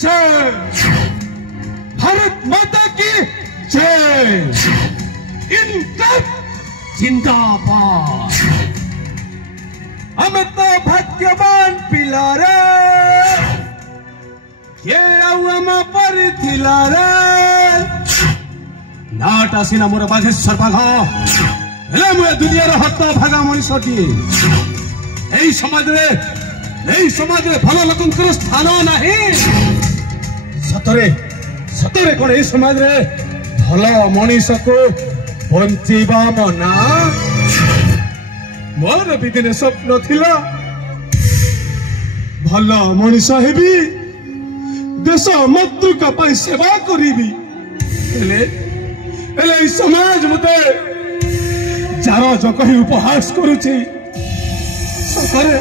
जय। भारत माता की जय। इनकलाब जिंदाबाद। हम तो भाग्यवान पिला रे ये आम पर थिला रे नाट आसीना मोर बाघेश्वर बाघ हेले मु दुनियार हत्ता भागा मनीषटी एई समाज रे भल लोकंकर स्थान नाही सतरे सतरे कोन एई समाज रे भल मनीष को बंचीबा मना मोर भी दिने स्वप्न थिला भल मनीष हेबी देश मातृका पाई सेवा करीबी हेले समाज मते जार जक ही उपहास करुची सतरे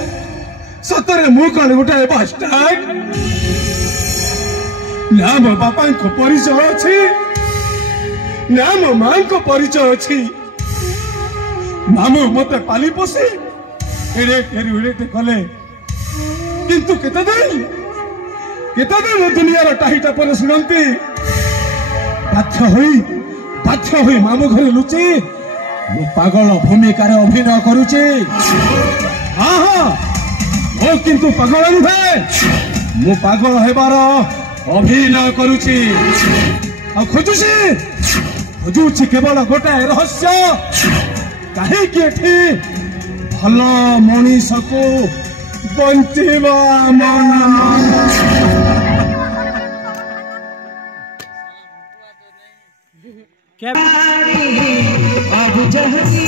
सतरे मु कौन गोटे बास्टार्ड ना मो बापा को परिचय अच्छी ना मो मां को परिचय अच्छी मामू मते पाली पोसी एड़े कले किंतु केते दिन दुनियार टाहीटा पर शुणती बाध्य हुई मामू घरे लुची मु पागल भूमिकार अभिनय करुचे हाँ हाँ मो किंतु पागल नुहे मु पागल हेबार अभिनय करुची खोजुची केवल गोटे रहस्य कहीं भल मनीष को बंचीबा अब जहनी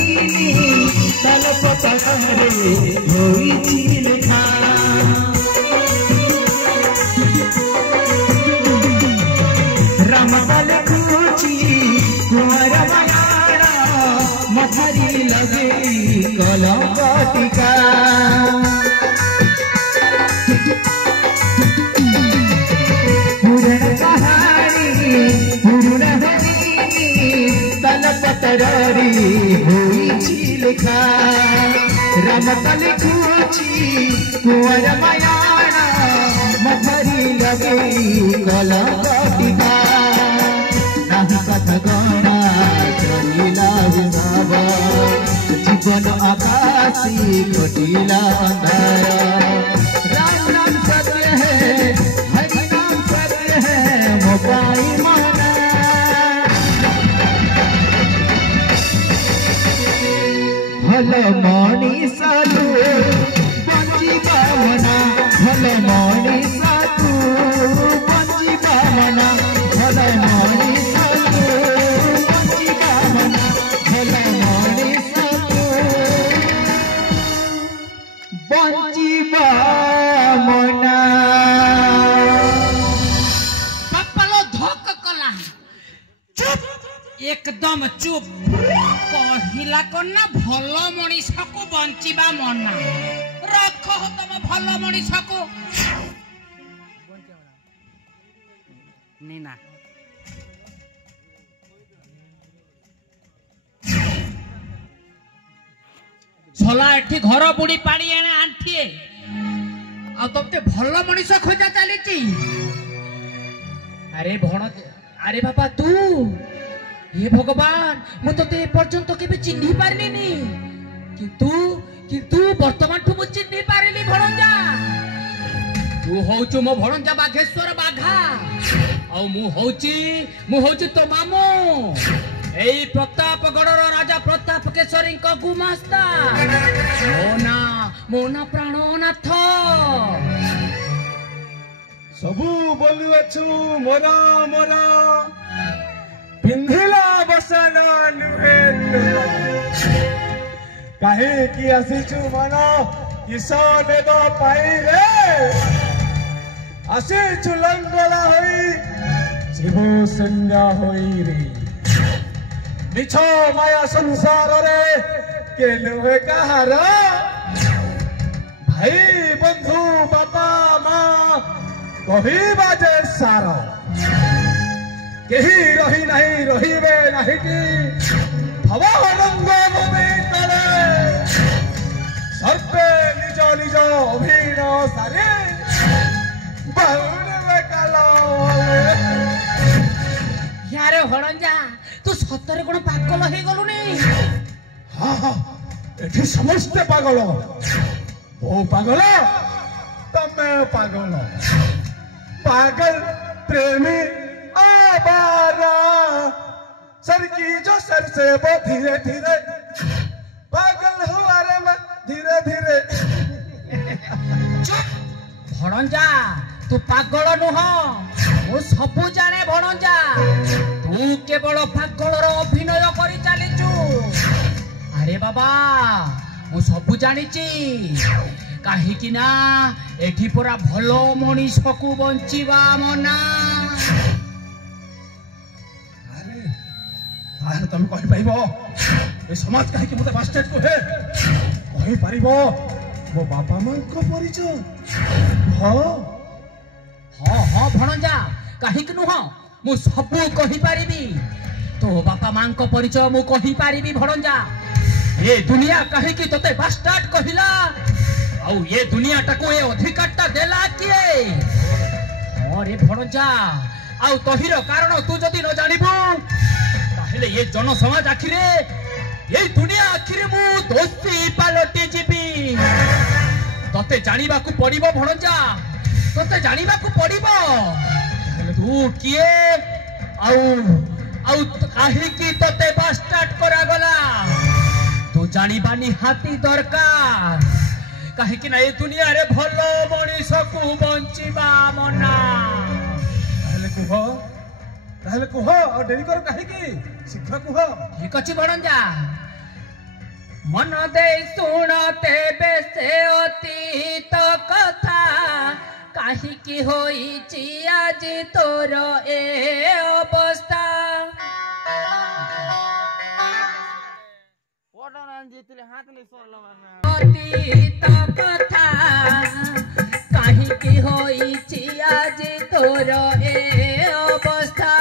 तल पतरे होई लिखा रमबल कुची कुंवर बयाना मथरी लगे कलंकटिका पुरण कहानी पुरण पतरी हुई लिखा रमतल कुची कुंवर मयाना मथरी लगे कलंकटिका नाही कथ गणा चलिला विभाव जीवन आकाशी घटिला अंधार राम नाम सत्य है हरि नाम सत्य है मोबाई माना भल मनीष तू बंचीबा मना भल मनीष तू बंचीबा मना भल मनीष तू बंचीबा मना भल मनीष तू बंचीबा मना पप्पलो धोक कला चुप एकदम चुप कहिला कन्ना भल मनीष को बंचीबा मना रख तम भल मनीष को नीना छला एठी घर बुड़ी पानी एने आंठिए आ तमते भल मनीष खोजा चलीची अरे भण अरे बाबा तू हे भगवान मु तो पर्यंत के चिन्ह पारिनी किंतु वर्तमान ठू मु चिन्ह पारिली भणंजा तू होचु मो भणंजा बाघेश्वर बाघा आ मु होची तो मामू एई प्रतापगढ़र राजा प्रताप केशरी को गुमास्ता मोना प्राणनाथ सबू बोलु अछु मोरा मोरा पिंधिला बसन नुहे काहे की आसीछु मन किसो नेदो पाई रे आसीछु लंगला होई जीवो संज्ञा होई रे मिछो माया संसार रे के नुहे कहार भाई बंधु बापा माँ कही बाजे सार केही रही नहीं रहिबे नहीं कि भवरंग भूमि तले सर्पे निज निज अभिनय सारे बहुल काल ସତରେ କଣ ପାଗଳ ହେଇଗଲୁନି? हाँ हाँ एठी समस्ते पागल वो पागल तमे पागल पागल प्रेमी आवारा सर की जो सर से वो धीरे धीरे पागल हुआ रे मैं धीरे धीरे भणंजा तू पागल नुह मु सबु जाने भणंजा तू केवल पागलर अभिनय करी चलीचु। अरे बाबा मु सबु जानिची काहीकि ना एठी पुरा भलो मनीष को बंचिबा मना। अरे तार तुम कहि पाइबो ए समाज काहीकि मते बास्टेट को हे कहि पारिबो मो बापा मां को परिचय हां हाँ हाँ भणंजा काहीकि नुह मु सबु कहि पारिबी तो बापा मां को परिचय मु कहि पारिबी भणंजा। ये दुनिया काहीकि तोते बास्टार्ड कहिला आउ ये दुनिया टाको ए अधिकारटा देला किए? अरे भणंजा आउ तहिर कारण तू जदी न जानिबू ताहेले ये जन समाज आखिरे ये दुनिया आखिरे मु दोषी पालटी जीबी। तोते जानिबा को पड़िबो भणंजा तोते जानिबा को पड़िबो तू किए आउ आउ काहीकि तोते बास्टार्ड करा गला तू जानिबा निहाती दरकार काहीकि ना ए दुनिया रे भलो मनीष को बंचिबा मना। ताहले कुह और देरी कर काहीकि शीघ्र कुह। ठीक अछि भणंजा मन दे सुनते बेसे अतीत कथा काहीकि होईची आज तोर ए अवस्था। अतीत कथा काहीकि होईची आज तोर ए अवस्था।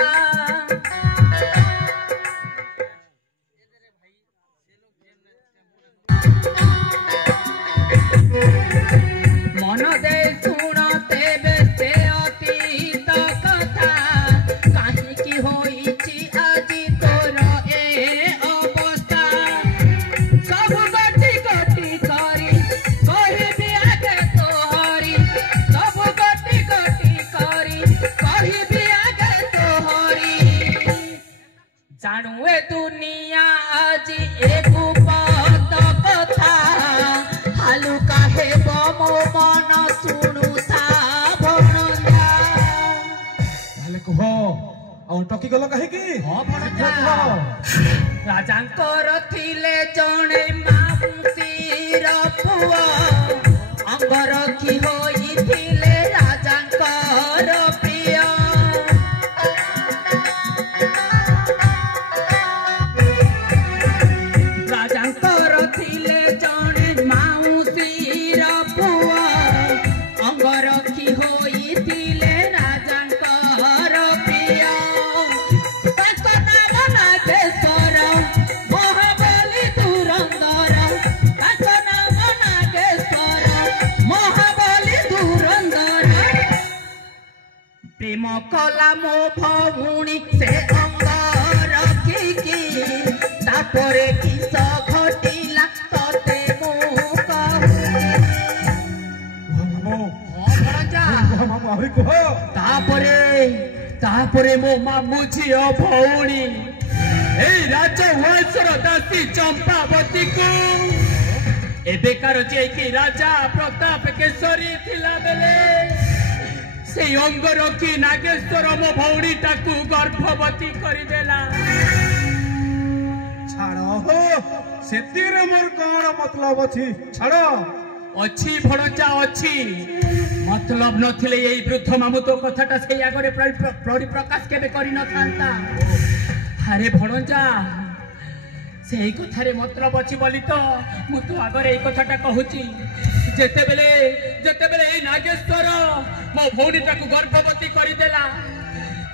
मन दे सुनते बेसे अतीत कथा काहीकि होईची आज तोर ए अवस्था। सब गति गति करी कहिबी आगे तोहरी सब गति गति करी कहिबी आगे तोहरी जानू ए दुनिया आज एक पद कथा हालू काहे बमो मन सुनु था भणंजा। ताहले कुह और टकी गलो काहीकि हाँ भणंजा राजांकर थिले जणे मामुतीर पुआ अंगरखी होई थिले राजांकर प्रिय। राजांकर थिले जणे मामुतीर पुआ अंगरखी होई थिले राजांकर प्रिय। तांको नाम नागेश्वर महाबली धुरंधर तांको नाम नागेश्वर महाबली धुरंधर। प्रेम कला मो भौणी से अंग रखिकी तापरे किस घटिला तते मु कहूनी। तापरे मो मामू झियो भौणी ए राजवंशर दासी चंपावती को एबेकार जे कि राजा प्रताप केशरी थिला बेले से अंग रखी नागेश्वर मो भौणी टाकू गर्भवती करिदेला। छाड़ो हो सेतीरे मोर कोन मतलब अछि छाड़ो अच्छी भणंजा अच्छी मतलब नथिले यही वृद्ध मामू तो कथाटा से आगे परिप्रकाश केबे करि न थांता। अरे भणंजा से कथारे मतलब अच्छी बोली तो मु तो आगे यही कथाटा कहूची जेते बेले ए नागेश्वर मो भौणीटाकू गर्भवती करिदेला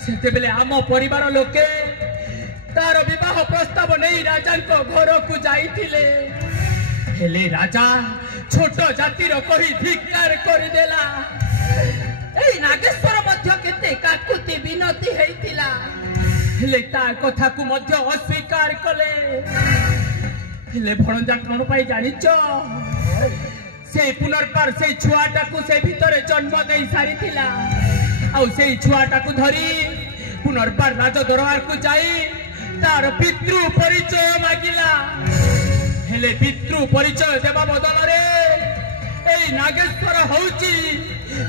सेते बेले आम परिवार लोके तार विवाह प्रस्ताव नहीं राजा घर को जाइथिले हेले राजा छोट जातिर कही धिक्कार करिदेला। ए नागेश्वर मध्य केते काकुति विनती हेतिला हेले ता कथा को मध्य अस्वीकार कले हेले भणजा कोन पाई जानिच से पुनर्बार से छुआटा को से भितरे जन्म दे सारी थिला आउ से छुआटा को धरी पुनर्बार राज दरबार को जाई तार पितृ परिचय मागिला हेले पितृ परिचय देवा बदल रे ए नागेश्वर होउची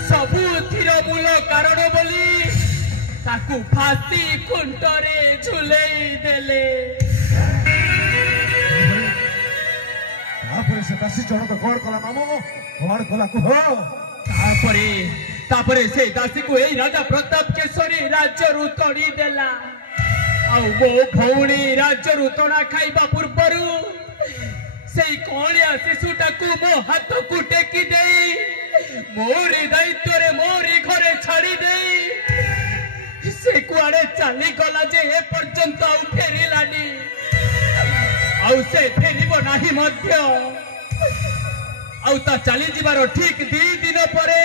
सबुथिर मूल कारण बोली ताकू फांसी खुंटरे झुलेई देले तापरे से दासी जनक कोड कला मामो कोड कला को तापरे से दासी को एई राजा प्रताप केशरी राज्य रु तोड़ी देला आउ मो भौणी राज्य रु तोड़ा खाइबा पूर्वरु सेई कोणिया शिशुटा को मो हाथ को टेकी देई मोरी दायित्व रे मोरी घरे छाड़ी देई से कुआड़े चाली गला जे ए पर्यंत आउ फेरिलानी आउ से फेरिबो नाही मध्य आउ ता चाली जिबार ठीक 2 दिन परे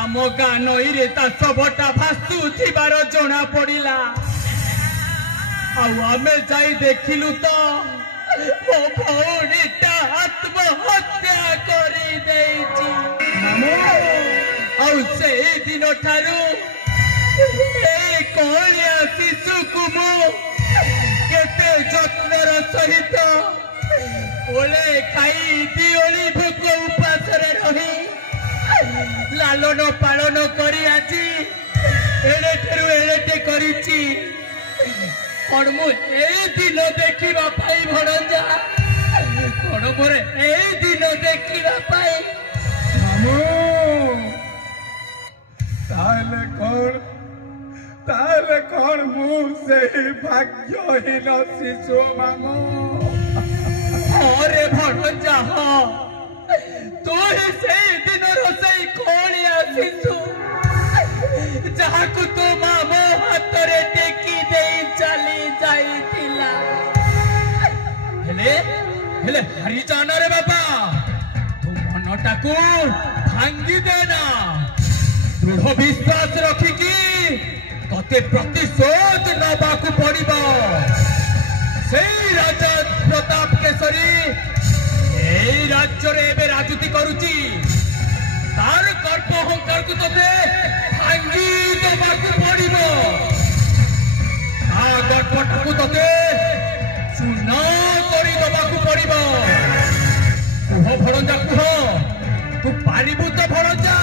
आम गाँ नई रे ता सबटा भासु थिबार जणा पड़िला आउ आमे जाई देखिलु तो मो भौणीटा आत्महत्या करी देइची आउ से दिन ठारू कोणिया शिशु को मु केते जत्नर सहित ओले खाई दिओली भोक उपास रे रही लालन पालन करी आजी एड़े ठेरु एड़ेटे करिची कोन मु ए दिन देखिबा पाई भणजा कोन मोरे ए दिन देखिबा पाई मामू ताले कोन मु से भाग्यहीन शिशु मामू अरे भणजा तू ही से दिन रोसई कोणिया शिशु जहा को तू मामो हाथ रे टेकी देई चली जाईतिला हेले हरि जाना रे बाबा तू मनटा को भांगी देना दृढ़ विश्वास रखिकी तते प्रतिशोध नबाकू पड़िबो सेई राजा प्रताप केशरी এই রাজ্যরে এবে রাজুতি করুচি তার গর্ব অহংকার কু তোতে ভাঙ্গি দেবাকু পড়িব তা গর্বটাকু তোতে চূর্ণ করি দেবাকু পড়িব কুহ ভণজা কুহ তু পারিবু তো ভণজা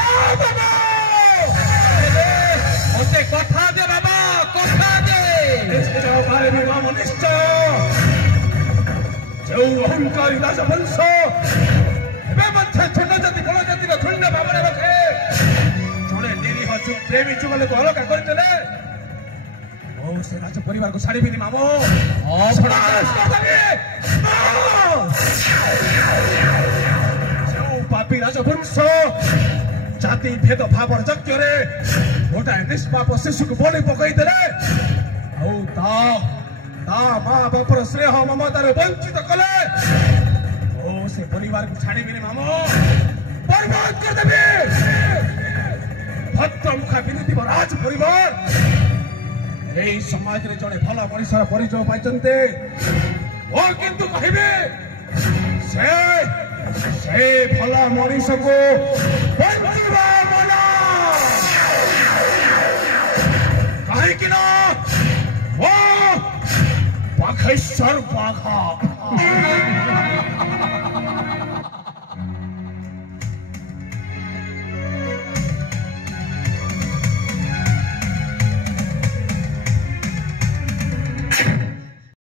ও বাবা ওতে কথা দে বাবা কথা দে নিশ্চয় পারিবি মামু নিশ্চয় जो अहंकारी राजवंश एबे मध्य छोट जाति बड़ जातिर धुण्ड भावना रखे जड़े निरीह प्रेमी जुगल को अलगा करदेले ओ से राज परिवार को छाड़ीबिनी मामो जो पापी राजवंश जाति भेद भाव यज्ञ रे गोटाए निष्पाप शिशु को बलि पकई देले औ माँ बापर स्नेह ममतार वंचित कले ओ से परिवार को छाड़ीबिनी मामो बर्बाद कर देबे भद्र मुखा विनती राज परिवार এই समाज रे जड़े भल मनीषर परिचय पाइचंते ओ किंतु कहिबे से भल मनीष को बंचिबा मना काहे कि ना ओ बाघेश्वर बाघा